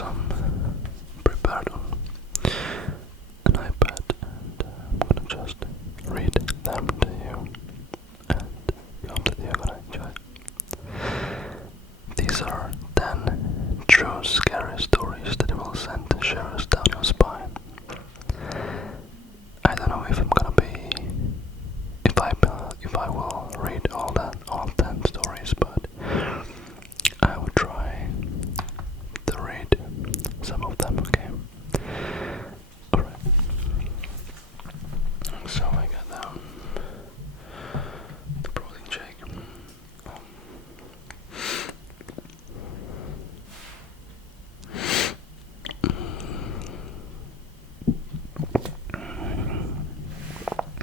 some prepared on an iPad, and I'm gonna just read them to you, and hope that you're gonna enjoy. These are 10 true scary stories that will send shivers down your spine. I don't know if I'm gonna be, if I will read all 10 stories, but I will try to read some of them, okay? Alright. So I got the protein shake.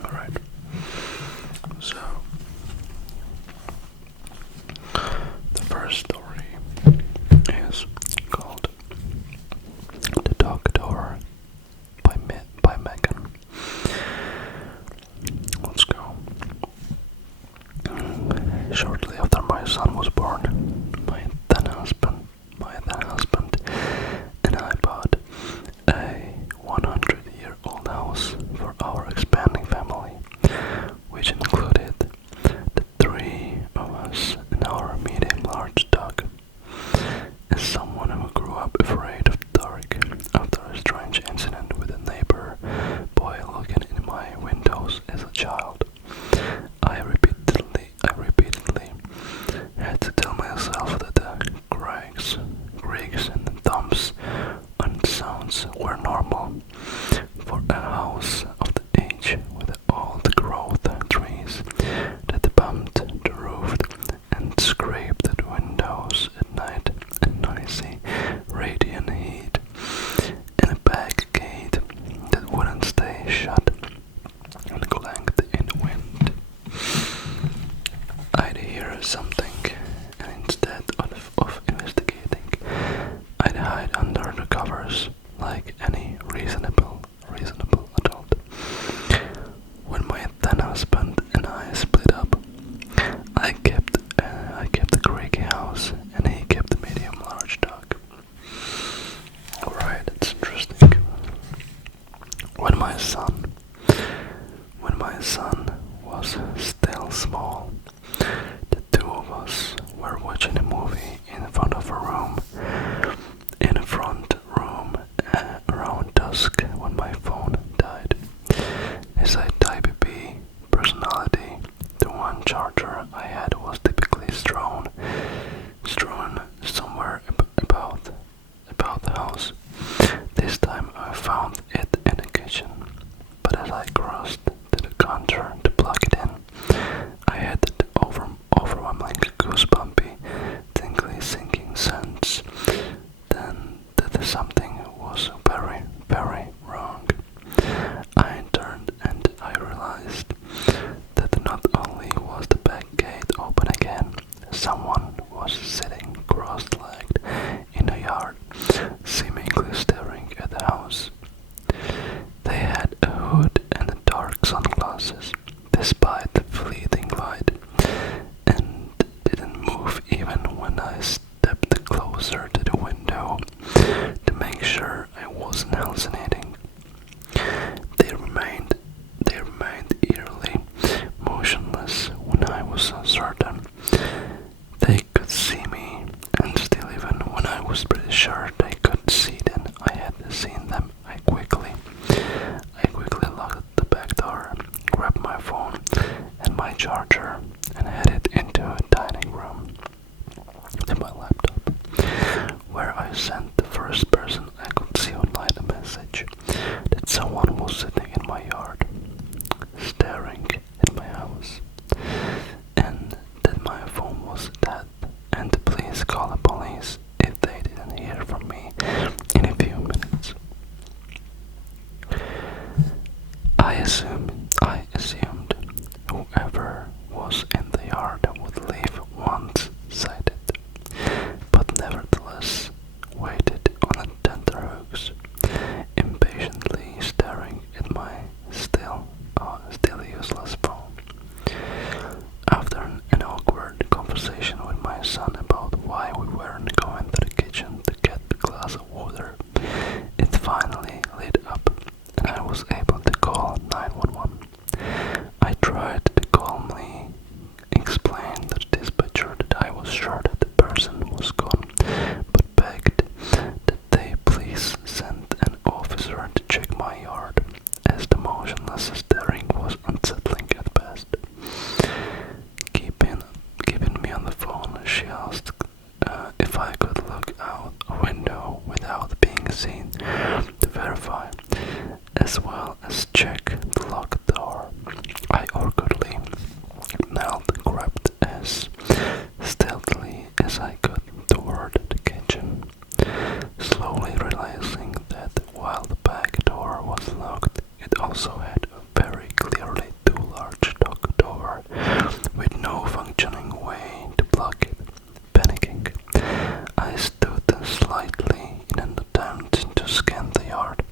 Alright. So the first story is called The Dog Door by Megan. Let's go. Shortly after my son was born, my then husband and I bought a 100-year-old house for our expanding family, which included the 3 of us and our medium-large dog. As someone who grew up afraid of the dark after a strange incident with a neighbor boy looking in my windows as a child, I repeatedly had to tell myself that the creaks and thumps and sounds were normal for a house of the age with all the growth trees that bumped the roof and scraped the windows at night, and noisy radiant heat, and a back gate that wouldn't stay shut and clanged in the wind. I'd hear something, and instead of investigating, I'd hide under the covers like any reasonable adult. When my then husband and I split up, I kept the creaky house, and he kept the medium-large dog. Alright, that's interesting. When my son was still small, the 2 of us were watching a movie in front of a room. Around dusk when my phone died. As a type B personality, the one charger I had was typically strewn somewhere about the house. This time I found it in the kitchen, but as I crossed to the counter to plug it in, I had the overwhelming goosebumpy, tingly sinking sense then that something was very, very wrong. I turned and I realized that not only was the back gate open again, someone was sitting cross-legged in the yard, seemingly staring at the house. They had a hood and dark sunglasses, despite the fleeting light, and didn't move even when I stepped closer to the window to make sure I wasn't hallucinating. They remained eerily motionless when I was certain they could see me, and still even when I was pretty sure they could see them, I had seen them. I quickly locked the back door, grabbed my phone and my charger, and headed into a dining room to my laptop, where I sent the first person I could see online a message that someone was sitting in my yard, staring at my house, and that my phone was dead, and to please call the police if they didn't hear from me in a few minutes. I assumed whoever was in the yard would leave once sighted, but nevertheless waited as well as check the locked door. I awkwardly crept as stealthily as I could toward the kitchen, slowly realizing that while the back door was locked, it also had a very clearly too large dog door with no functioning way to block it. Panicking, I stood slightly in an attempt to scan the yard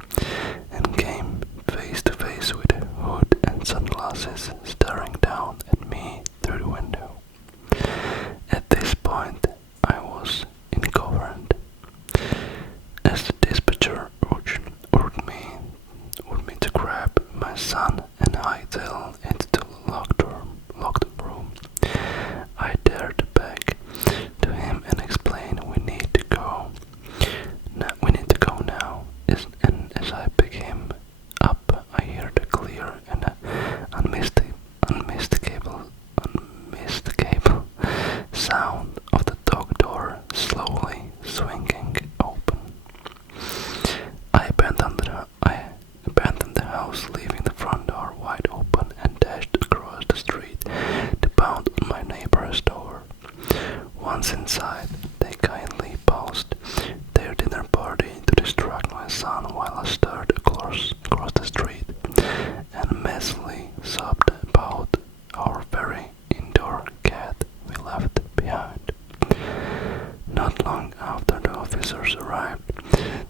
and came face to face with a hood and sunglasses staring down at me through the window. At this point, I was incoherent, as the dispatcher urged me to grab my son and hightail into the locked room. I dared back to him and explain we need to go now. And as I pick him up, I hear the clear and unmistakable sound of the dog door slowly swinging open. I abandoned the house, leaving the front door wide open, and dashed across the street to pound on my neighbor's door. Once inside, they kindly paused their dinner party to distract my son while I stared across the street and messily sobbed about our very indoor cat we left behind. Not long after the officers arrived,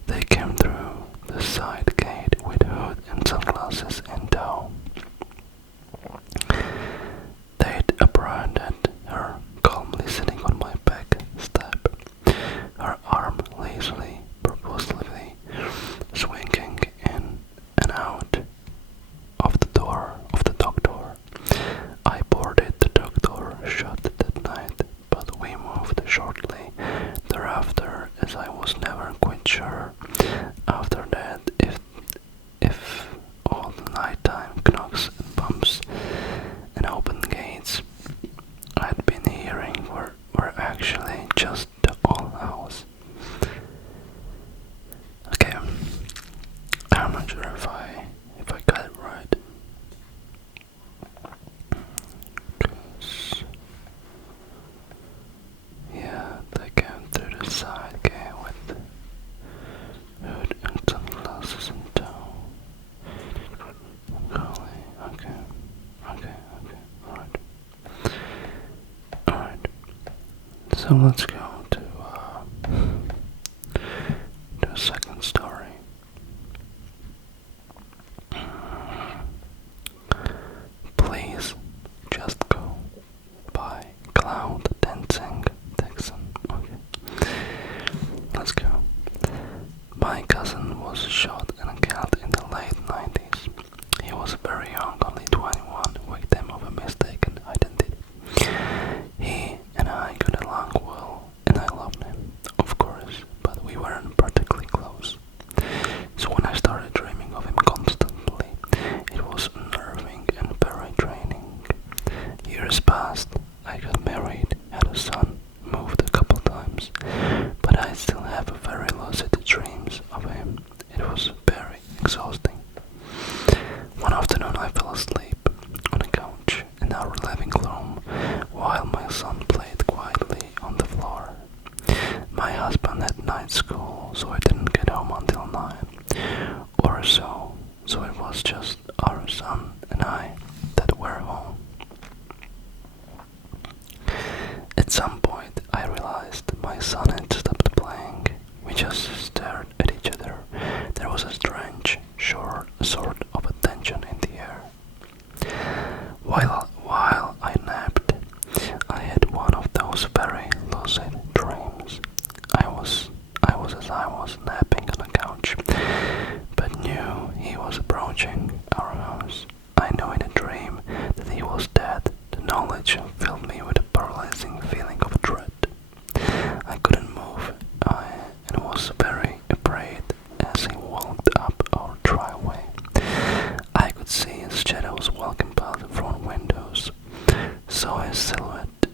they came through the side gate with hood and sunglasses in tow. They'd apprehended her calmly sitting on my back step, her arm lazily, purposefully swinging in and out of the dog door. I boarded the dog door shut that night, but we moved shortly thereafter, as I was never quite sure after that if all the nighttime knocks and bumps and open gates I'd been hearing were actually just the old house. Okay, I'm not sure if I got it right. 'Cause, yeah, they came through the side gate with hood and sunglasses in tow. Okay, alright. So let's go to the second story. Please Just Go by Cloud Dancing Texan. Okay, let's go. My cousin was shot and killed in the late 90s. He was very young, only 21, victim of a mistaken identity. He and I got along well, and I loved him, of course, but we weren't particularly close. So when I started dreaming of him constantly, it was unnerving and very draining. Years passed, I got married, had a son, moved a couple times, but I still have very lucid dreams of him. It was very exhausting. One afternoon I fell asleep on a couch in our living room while my son played quietly on the floor. My husband had night school, so I didn't get home until 9 or so it was just our son and I that were home. At some point I realized my son had stopped playing. We just stared at each other. There was a strange, sort of a tension in the air. While I napped, I had one of those very lucid dreams. I was napping on the couch, but knew he was approaching our house. I knew in a dream that he was dead. The knowledge filled me with a paralyzing feeling of dread. I couldn't move, and was very afraid as he walked up our driveway. I could see his shadows walking past the front windows, saw his silhouette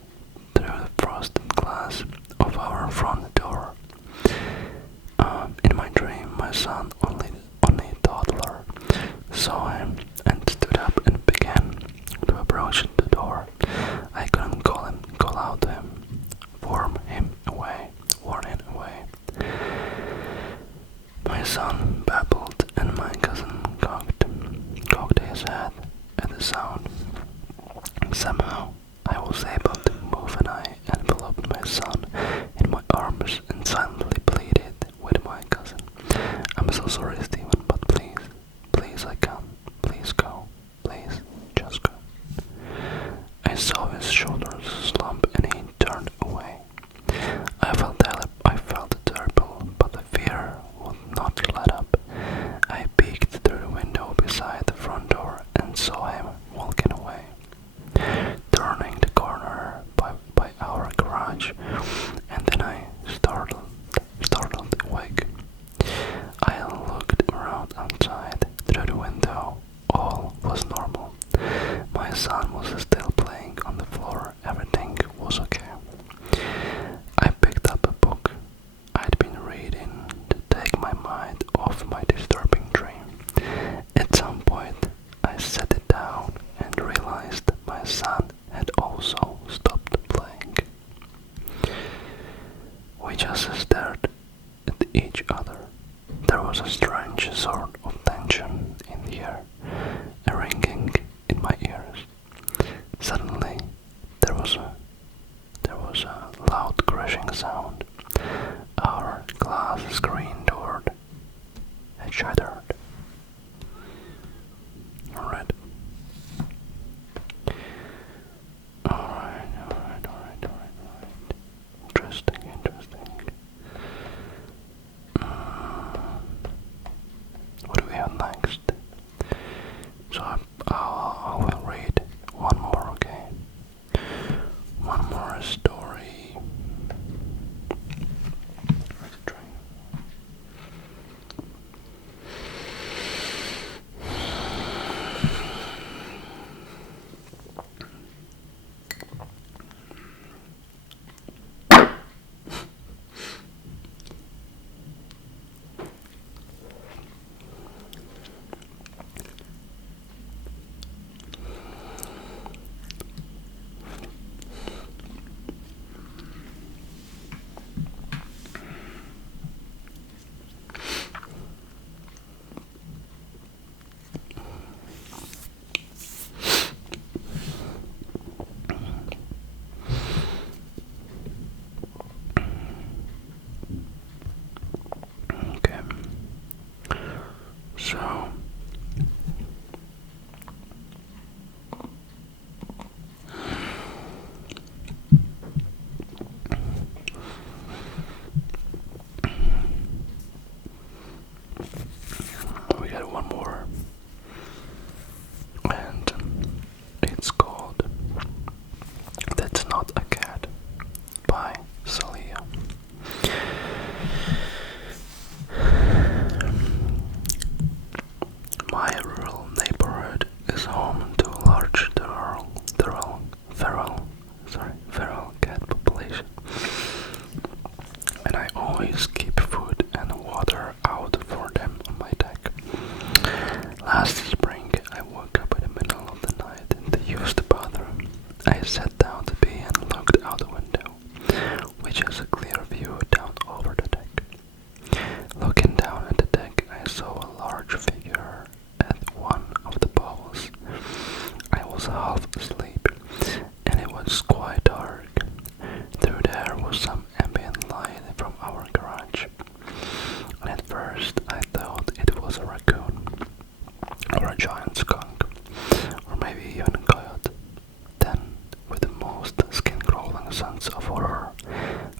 through the frosted glass of our front door. In my dream, my son, only a toddler, saw him and stood up and began to approach the door. I couldn't call out to him, warn him away. My son babbled and my cousin cocked his head at the sound. Somehow I was able to move and I enveloped my son in my arms and silently pleaded with my cousin. I'm so sorry, Stephen, but please I can't. Please go. Please, just go. I saw his shoulders slump and he turned away. I felt terrible, but the fear would not let up. I peeked through the window beside the front door and saw him walking away, turning the corner by our garage, and then I startled awake. I looked around outside through the window. All was normal. My son was still playing on the floor. Everything was okay. I picked up a book I'd been reading to take my mind off my disturbing dream. At some point, I set it down and realized my son had also stopped playing. We just stared at each other. There was a strange sort of tension in the air, a ringing in my ears. Suddenly, there was a loud crashing sound. Our glass screen door had shattered. Alright. Interesting. What do we have next? So I will read one more, okay? One more story. Where's the train? So, we got one more, and it's called That's Not a Cat by Celia. My rural neighborhood is home to a large feral cat population, and I always keep food and water out for them on my deck. Last spring, I woke up in the middle of the night to use the bathroom. I sat down to pee and looked out the window, which has a clear view down over the deck. Looking down at the deck, I saw a large figure at one of the bowls. I was half asleep, and it was quite dark. Through there was some ambient light from our garage. And at first, I thought it was a raccoon, or a giant skunk, or maybe even a coyote. Then, with the most skin-crawling sense of horror,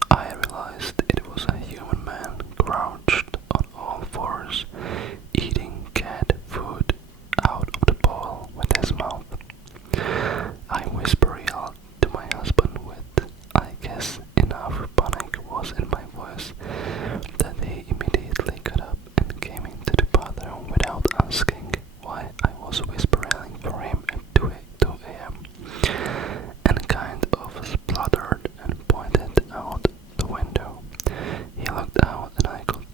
I realized it was a human man crouched on all fours, eating cat food out of the bowl with his mouth. I whispered yelled to my husband with, I guess, enough panic was in my voice that he immediately got up and came into the bathroom without asking why I was whispering for him at 2 a.m. and kind of spluttered and pointed out the window. He looked out and I could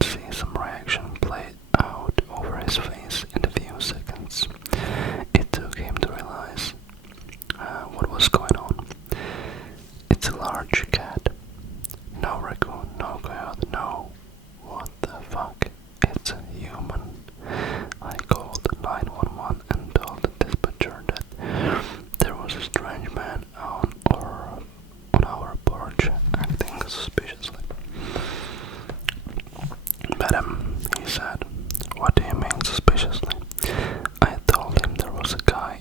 met him, he said. What do you mean suspiciously? I told him there was a guy